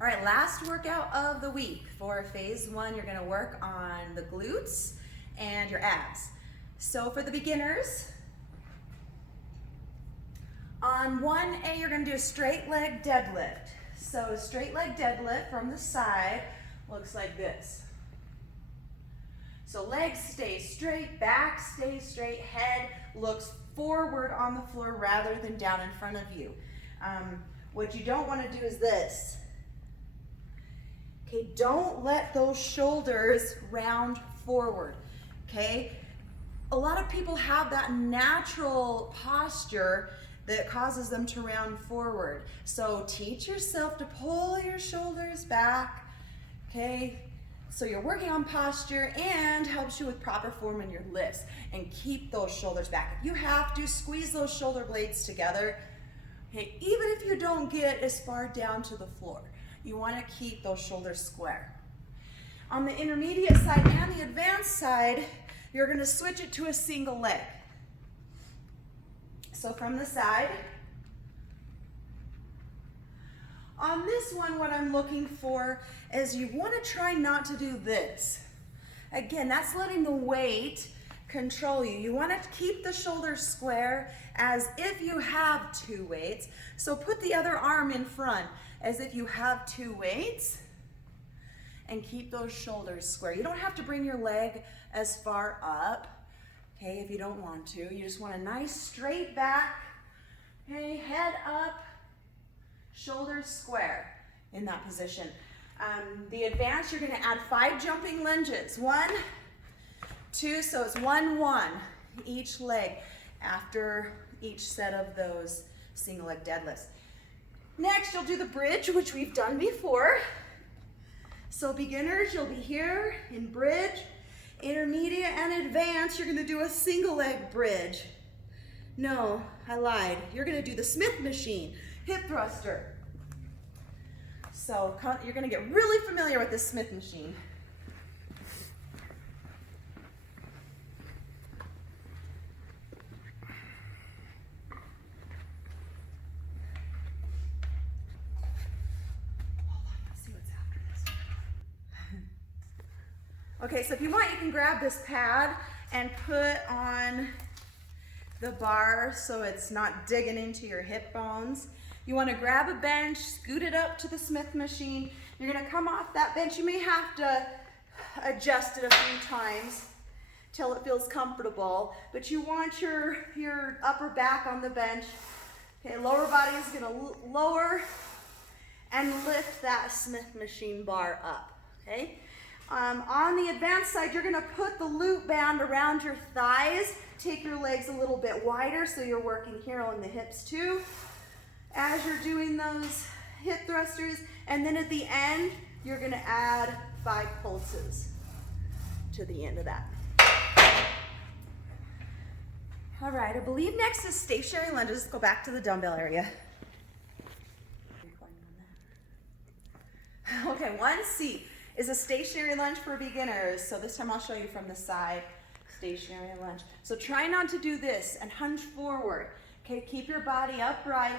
All right, last workout of the week. For phase one, you're gonna work on the glutes and your abs. So for the beginners, on 1A, you're gonna do a straight leg deadlift. So a straight leg deadlift from the side looks like this. So legs stay straight, back stays straight, head looks forward on the floor rather than down in front of you. What you don't want to do is this. Okay, don't let those shoulders round forward, okay? A lot of people have that natural posture that causes them to round forward. So teach yourself to pull your shoulders back, okay? So you're working on posture and helps you with proper form in your lifts, and keep those shoulders back. If you have to, squeeze those shoulder blades together. Okay, even if you don't get as far down to the floor, you want to keep those shoulders square. On the intermediate side and the advanced side, you're going to switch it to a single leg. So from the side, on this one, what I'm looking for is you want to try not to do this. Again, that's letting the weight control you. You want to keep the shoulders square as if you have two weights. So put the other arm in front as if you have two weights and keep those shoulders square. You don't have to bring your leg as far up, okay, if you don't want to. You just want a nice straight back, okay, head up, shoulders square in that position. The advanced, you're going to add 5 jumping lunges. 1, 2, so it's 1, 1 each leg after each set of those single leg deadlifts. Next, you'll do the bridge, which we've done before. So beginners, you'll be here in bridge. Intermediate and advanced, you're going to do a single leg bridge. No, I lied. You're going to do the Smith machine, hip thruster. So you're going to get really familiar with the Smith machine. Okay, so if you want, you can grab this pad and put on the bar so it's not digging into your hip bones. You want to grab a bench, scoot it up to the Smith machine. You're going to come off that bench. You may have to adjust it a few times till it feels comfortable, but you want your upper back on the bench. Okay, lower body is going to lower and lift that Smith machine bar up, okay? On the advanced side, you're going to put the loop band around your thighs. Take your legs a little bit wider so you're working here on the hips too as you're doing those hip thrusters. And then at the end, you're going to add 5 pulses to the end of that. All right, I believe next is stationary lunges. Let's go back to the dumbbell area. Okay, 1C is a stationary lunge for beginners. So this time I'll show you from the side, stationary lunge. So try not to do this and hunch forward. Okay, keep your body upright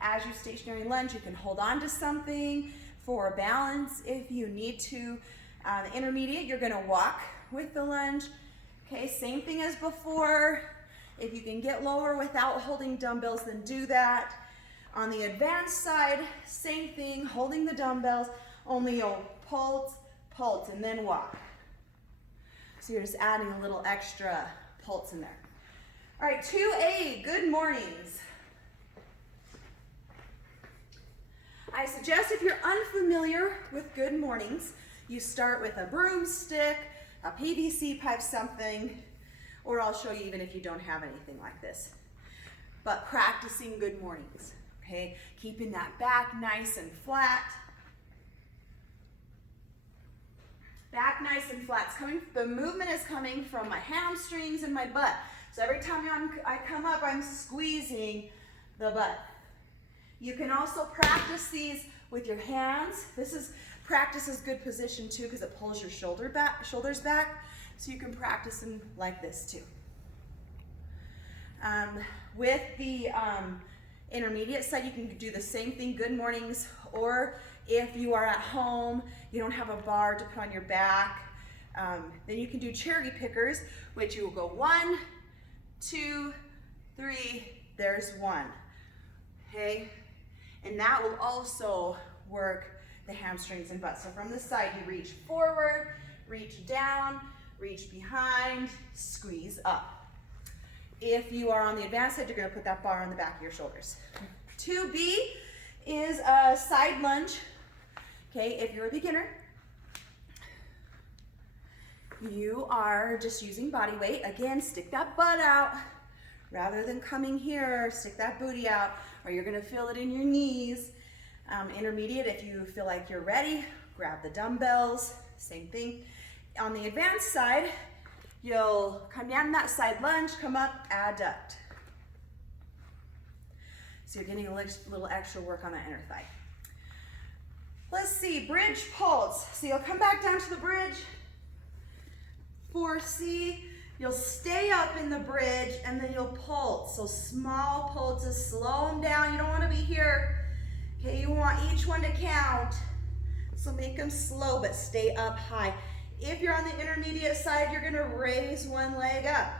as you stationary lunge. You can hold on to something for balance if you need to. The intermediate, you're gonna walk with the lunge. Okay, same thing as before. If you can get lower without holding dumbbells, then do that. On the advanced side, same thing, holding the dumbbells, only you'll pulse, pulse, and then walk. So you're just adding a little extra pulse in there. All right, 2A, good mornings. I suggest if you're unfamiliar with good mornings, you start with a broomstick, a PVC pipe, something, or I'll show you even if you don't have anything like this. But practicing good mornings, okay? Keeping that back nice and flat. Back nice and flat. The movement is coming from my hamstrings and my butt. So every time I come up, I'm squeezing the butt. You can also practice these with your hands. Practice is good position too because it pulls your shoulders back. So you can practice them like this too. With the Intermediate side, you can do the same thing, good mornings, or if you are at home, you don't have a bar to put on your back, then you can do cherry pickers, which you will go 1, 2, 3, there's 1, okay? And that will also work the hamstrings and butt. So from the side, you reach forward, reach down, reach behind, squeeze up. If you are on the advanced side, you're gonna put that bar on the back of your shoulders. 2B is a side lunge. Okay, if you're a beginner, you are just using body weight. Again, stick that butt out. Rather than coming here, stick that booty out, or you're gonna feel it in your knees. Intermediate, if you feel like you're ready, grab the dumbbells, same thing. On the advanced side, you'll come down in that side lunge, come up, adduct. So you're getting a little extra work on that inner thigh. Let's see, bridge pulse. So you'll come back down to the bridge. 4C, you'll stay up in the bridge and then you'll pulse. So small pulses, slow them down. You don't want to be here. Okay, you want each one to count. So make them slow, but stay up high. If you're on the intermediate side, you're gonna raise one leg up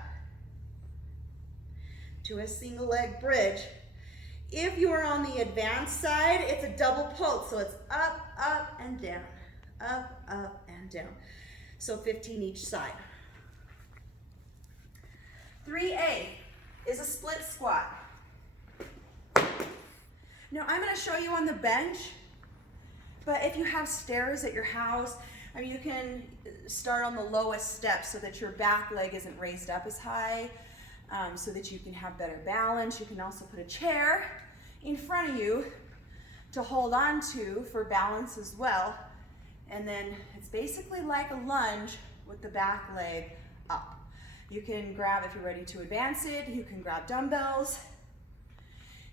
to a single leg bridge. If you are on the advanced side, it's a double pulse. So it's up, up, and down, up, up, and down. So 15 each side. 3A is a split squat. Now I'm gonna show you on the bench, but if you have stairs at your house, I mean, you can start on the lowest step so that your back leg isn't raised up as high, so that you can have better balance. You can also put a chair in front of you to hold on to for balance as well. And then it's basically like a lunge with the back leg up. You can grab, if you're ready to advance it, you can grab dumbbells.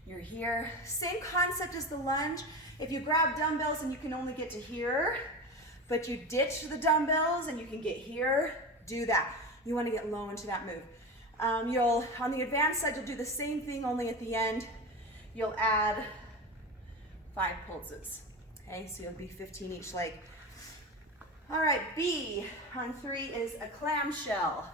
You're here. Same concept as the lunge. If you grab dumbbells and you can only get to here, but you ditch the dumbbells and you can get here, do that. You want to get low into that move. On the advanced side, you'll do the same thing, only at the end, you'll add 5 pulses. Okay, so you'll be 15 each leg. All right, B on 3 is a clamshell.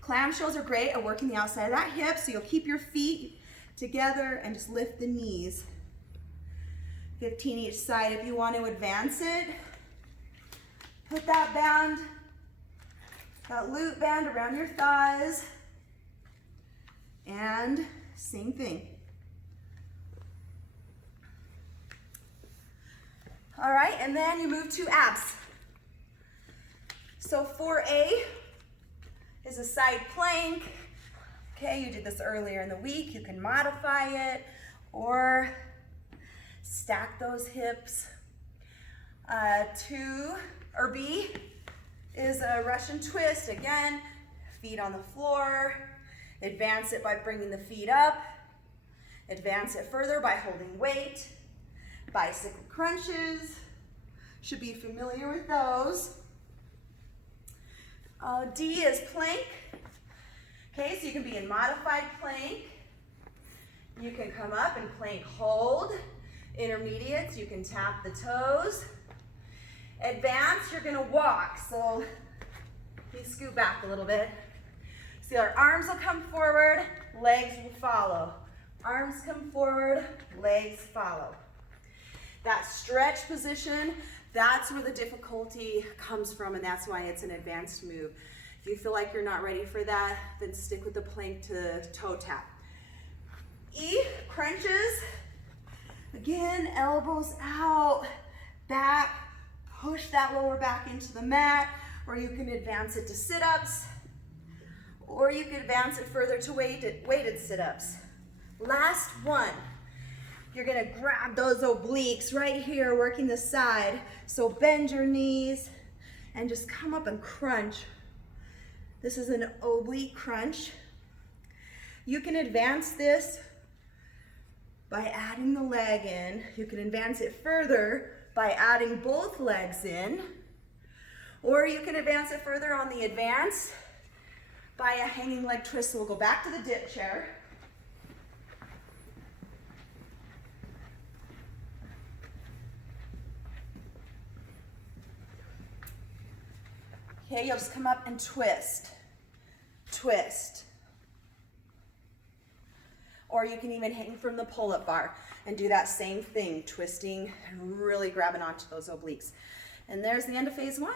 Clamshells are great at working the outside of that hip, so you'll keep your feet together and just lift the knees. 15 each side. If you want to advance it, put that band, that loop band around your thighs, and same thing. All right, and then you move to abs. So 4A is a side plank. Okay, you did this earlier in the week. You can modify it or stack those hips. 2 or B is a Russian twist. Again, feet on the floor. Advance it by bringing the feet up. Advance it further by holding weight. Bicycle crunches. Should be familiar with those. D is plank. Okay, so you can be in modified plank. You can come up and plank hold. Intermediates, you can tap the toes. Advanced, you're gonna walk. So you scoot back a little bit. See, our arms will come forward, legs will follow. Arms come forward, legs follow. That stretch position, that's where the difficulty comes from, and that's why it's an advanced move. If you feel like you're not ready for that, then stick with the plank to toe tap. E, crunches. Again, elbows out, back, push that lower back into the mat, or you can advance it to sit-ups, or you can advance it further to weighted sit-ups. Last one. You're gonna grab those obliques right here, working the side. So bend your knees and just come up and crunch. This is an oblique crunch. You can advance this by adding the leg in. You can advance it further by adding both legs in. Or you can advance it further on the advance by a hanging leg twist. So we'll go back to the dip chair. Okay, you'll just come up and twist, twist. Or you can even hang from the pull-up bar and do that same thing, twisting and really grabbing onto those obliques. And there's the end of phase one.